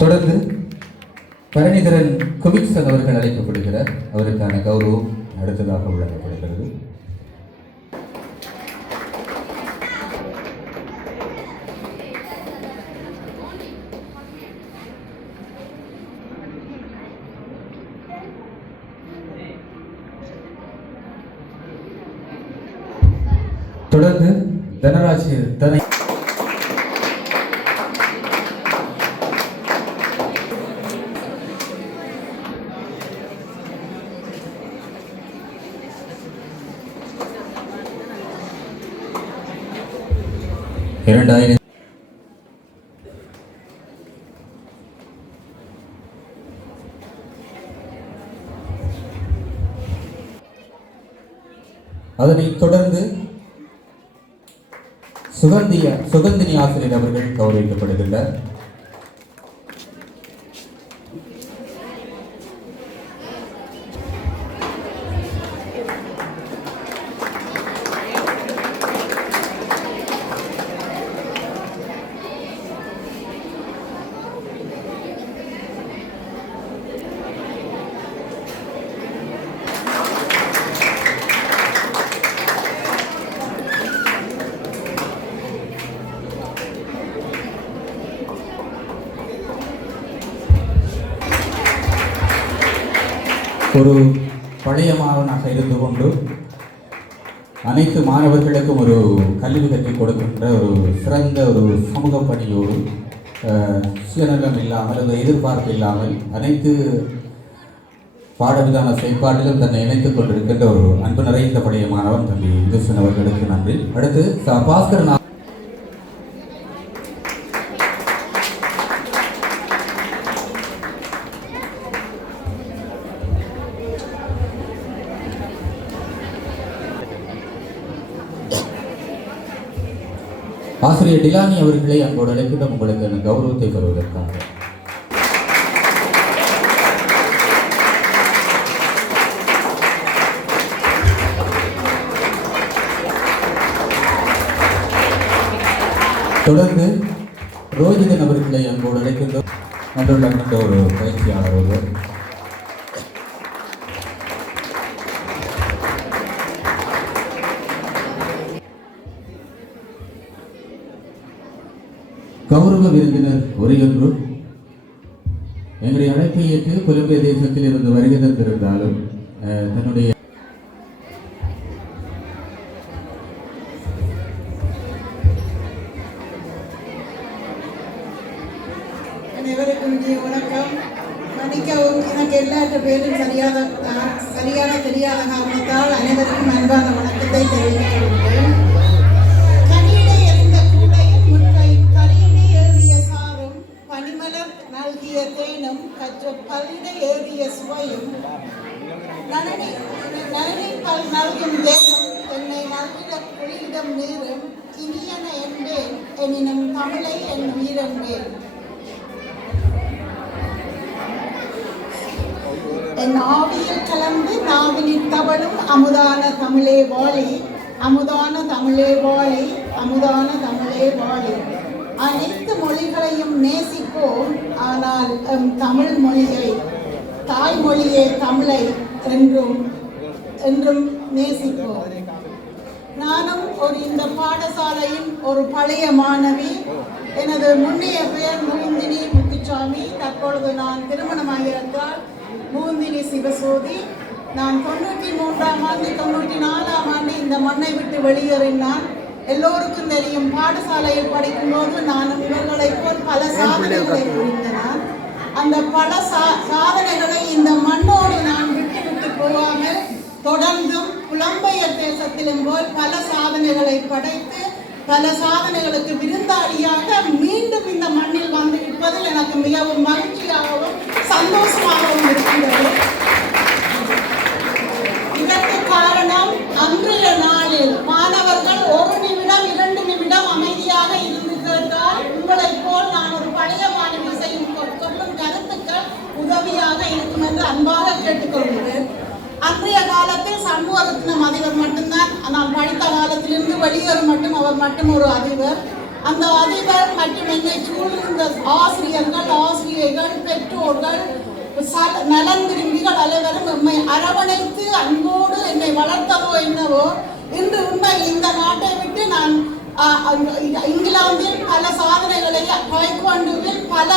தொடர்ந்து பரணிதரன் குவிக்சன் அவர்கள் அழைக்கப்படுகிறார். அவருக்கான கௌரவம் அடுத்ததாக வழங்கப்படுகிறது. தொடர்ந்து தனராஜ் தனை அதனைத் தொடர்ந்து சுகந்தினி ஆசிரியர் அவர்கள் கௌரவிக்கப்படுகின்றார். ஒரு பழைய மாணவனாக இருந்து கொண்டு அனைத்து மாணவர்களுக்கும் ஒரு கல்வி கற்றுக் கொடுக்கின்ற ஒரு சிறந்த ஒரு சமூக பணியோடு சுயநலம் இல்லாமல் ஒரு எதிர்பார்ப்பு இல்லாமல் அனைத்து பாடவிதான செயற்பாட்டிலும் தன்னை இணைத்துக் கொண்டிருக்கின்ற ஒரு அன்பு நிறைந்த பழைய மாணவன் தம்பி விதுஷன் அவர்களுக்கு நன்றி. அடுத்து பாஸ்கரன் ஆசிரியர் டிலானி அவர்களை அன்போடு அழைக்கின்ற உங்களுக்கு கௌரவத்தை பெறுவதற்காக. தொடர்ந்து ரோஜிதன் அவர்களை அன்போடு அழைக்கின்ற நன்றுள்ள ஒரு பயிற்சியாளர் ஒருவர். கௌரவ விருந்தினர் ஒருவொன்று எங்களுடைய அழைப்பை ஏற்று கொலம்பியா தேசத்தில் இருந்து வருகை தந்திருந்தாலும் தன்னுடைய அனைவருக்கும் வணக்கம். மன்னிக்கவும், எனக்கு எல்லாற்ற பேரும் சரியாக தெரியாத காரணத்தால் அனைவருக்கும் அன்பான வணக்கத்தை தெரிவித்துள்ளேன். நல்கிய தேனும் கற்ற பல்லிடை ஏறிய சுவையும் நலனின் பல் நல்கும் தேனும் என்னை நல்கிட குளிரிடம் நீரும் இனியன என்பேன் எனினும் தமிழை என் உயிரென்பேன். என் ஆவியில் கலந்து நாவினில் தவழும் அமுதான தமிழே வாழி, அமுதான தமிழே வாழி, அமுதான தமிழே வாழி. அனைத்து மொழிகளையும் நேசிப்போம், ஆனால் தமிழ் மொழியை, தாய்மொழியே தமிழை என்றும் என்றும் நேசிப்போம். நானும் இந்த பாடசாலையின் ஒரு பழைய மாணவி. எனது முன்னைய பெயர் மூந்தினி முத்துச்சாமி. தற்பொழுது நான் திருமணமாகியிருந்தால் மூந்தினி சிவசோதி. நான் 93ஆம் ஆண்டு 94ஆம் ஆண்டு இந்த மண்ணை விட்டு வெளியேறினான். எல்லோருக்கும் தெரியும், பாடசாலையில் படிக்கும் போது நானும் இவர்களை போல் பல சாதனைகளை புரிந்தேன். அந்த பல சாதனைகளை இந்த மண்ணோடு நான் விட்டு போகாமல் தொடர்ந்தும் புலம்பெயர் தேசத்திலும் போல் பல சாதனைகளை படைத்து பல சாதனைகளுக்கு விருந்தாளியாக மீண்டும் இந்த மண்ணில் வந்து இருப்பதில் எனக்கு மிகவும் மகிழ்ச்சியாகவும் சந்தோஷமாகவும் இருக்கின்றது. இதற்கு காரணம், அன்றைய நாளில் மாணவர்கள் 1 நிமிடம் 2 நிமிடம் அமைதியாக இருந்து கேட்டால் உங்களைப் போல் நான் ஒரு பழைய மாணவி செய்யும் சொல்லும் கருத்துக்கள் உதவியாக இருக்கும் என்று அன்பாக கேட்டுக்கொள்கிறேன். அன்றைய காலத்தில் சண்முகரத்னம் அதிபர் மட்டும்தான், நான் படித்த காலத்திலிருந்து வெளியேறும் மட்டும் அவர் மட்டும் ஒரு அதிபர். அந்த அதிபர் மற்றும் என்னை சூழ்ந்த ஆசிரியர்கள், பெற்றோர்கள், நலன் விரும்பிகள் அனைவரும் எம்மை அரவணைத்து அன்போடு என்னை வளர்த்ததோ என்னவோ, இன்று உண்மை இந்த நாட்டை விட்டு நான் இங்கிலாந்தில் பல சாதனைகளை, டாய்க்வாண்டோவில் பல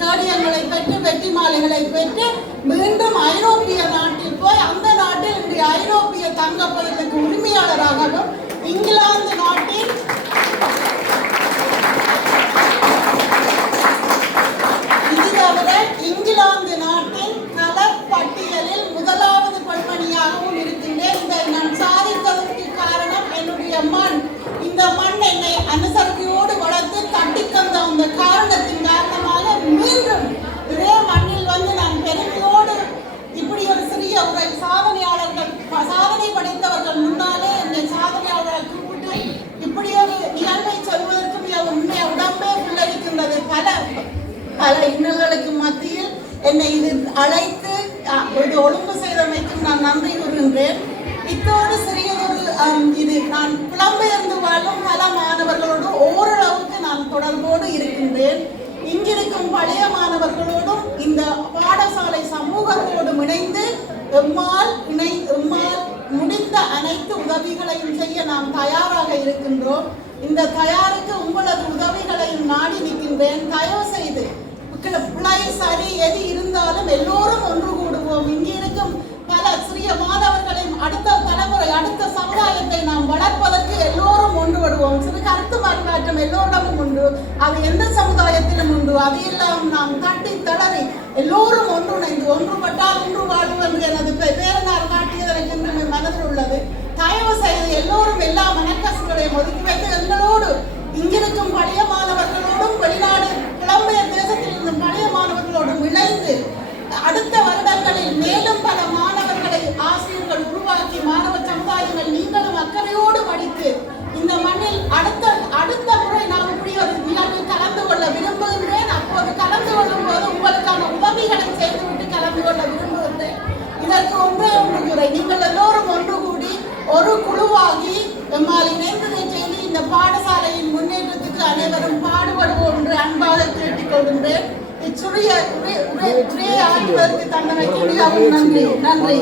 கேடயங்களை பெற்று, வெற்றி மாலைகளை பெற்று மீண்டும் ஐரோப்பிய நாட்டில் போய் அந்த நாட்டில் இன்று ஐரோப்பிய தங்கப்பதற்கு உரிமையாளராகவும், இங்கிலாந்து நாட்டில் இது தவிர இங்கிலாந்து நாட்டின் கலர் பட்டியலில் முதலாவது பெண்மணியாகவும் இருக்கின்றேன். இதை நான் சாதித்ததற்கு காரணம் என்னுடைய மண். இந்த மண் என்னை அனுசரணையோடு வளர்த்து தட்டித்தந்த அந்த காரணத்தின் காரணமாக மீண்டும் இதே மண்ணில் வந்து நான் பெருமையோடு இப்படி ஒரு சிறிய உரை சாதனை படைத்தவர்கள் முன்னாலே என்னை சாதனையாளரை கூப்பிட்டு இப்படி ஒரு நிகழ்வை சொல்வதற்கு உண்மைய உடம்பே பிள்ளைக்கின்றது. பல இன்னல்களுக்கு மத்தியில் என்னை இது அழைத்து இது ஒழுங்கு செய்தமைக்கும் நான் நன்றி கூறுகின்றேன். இத்தோடு சிறியதொரு இது நான் புலம்பெயர்ந்து வாழும் பல மாணவர்களோடு ஓரளவுக்கு நான் தொடர்போடு இருக்கின்றேன். இங்கிருக்கும் பழைய மாணவர்களோடும் இந்த பாடசாலை சமூகத்தோடும் இணைந்து எம்மால் முடிந்த அனைத்து உதவிகளையும் செய்ய நாம் தயாராக இருக்கின்றோம். இந்த தயாருக்கு உங்களது உதவிகளையும் நாடி நிற்கின்றேன். தயவு செய்து பிள்ளை சரி எது இருந்தாலும் எல்லோரும் ஒன்று கூடுவோம். இங்கே இருக்கும் பல சிறிய மாணவர்களையும் அடுத்த தலைமுறை, அடுத்த சமுதாயத்தை நாம் வளர்ப்பதற்கு எல்லோரும் ஒன்றுபடுவோம். சிறு கருத்து மாற்றம் எல்லோரிடமும் உண்டு, அது எந்த சமுதாயத்திலும் உண்டு. அதையெல்லாம் நாம் தட்டி தளறி எல்லோரும் ஒன்றுணைந்து ஒன்றுபட்டால் ஒன்று வாழ்வு என்று எனது பேரனார் காட்டியதற்கு என்று மனதில் உள்ளது. தயவு செய்து எல்லோரும் எல்லா மனக்கசுகளையும் ஒதுக்கி வைத்து எங்களோடு இங்கிருக்கும் பழைய மாணவர்களோடும் வெளிநாடு புலம்பெயர் தேசத்தில் இருந்தும் பழைய மாணவர்களோடும் இணைந்து அடுத்த வருடங்களில் மேலும் பல மாணவர்களை ஆசிரியர்கள் உருவாக்கி மாணவ சமுதாயங்கள் நீங்களும் அக்கறையோடு படித்து இந்த மண்ணில் அடுத்த முறை நாம் இப்படி ஒரு நிகழ்வில் கலந்து கொள்ள விரும்புகின்றேன். அப்போது கலந்து கொள்ளும் போது உங்களுக்கான உதவிகளை செய்துவிட்டு கலந்து கொள்ள விரும்புகின்றேன். இதற்கு ஒன்றே ஒன்று, நீங்கள் எல்லோரும் ஒன்று கூடி ஒரு குழுவாகி எம்மால் இணைந்து செய்து இந்த பாடசாலையின் முன்னேற்றத்துக்கு அனைவரும் பாடுபடுவோம் என்று அன்பாக கேட்டுக் கொள்கின்றேன். இச்சுடைய உரையை ஆற்றுவதற்கு தந்தமைக்கு நன்றி.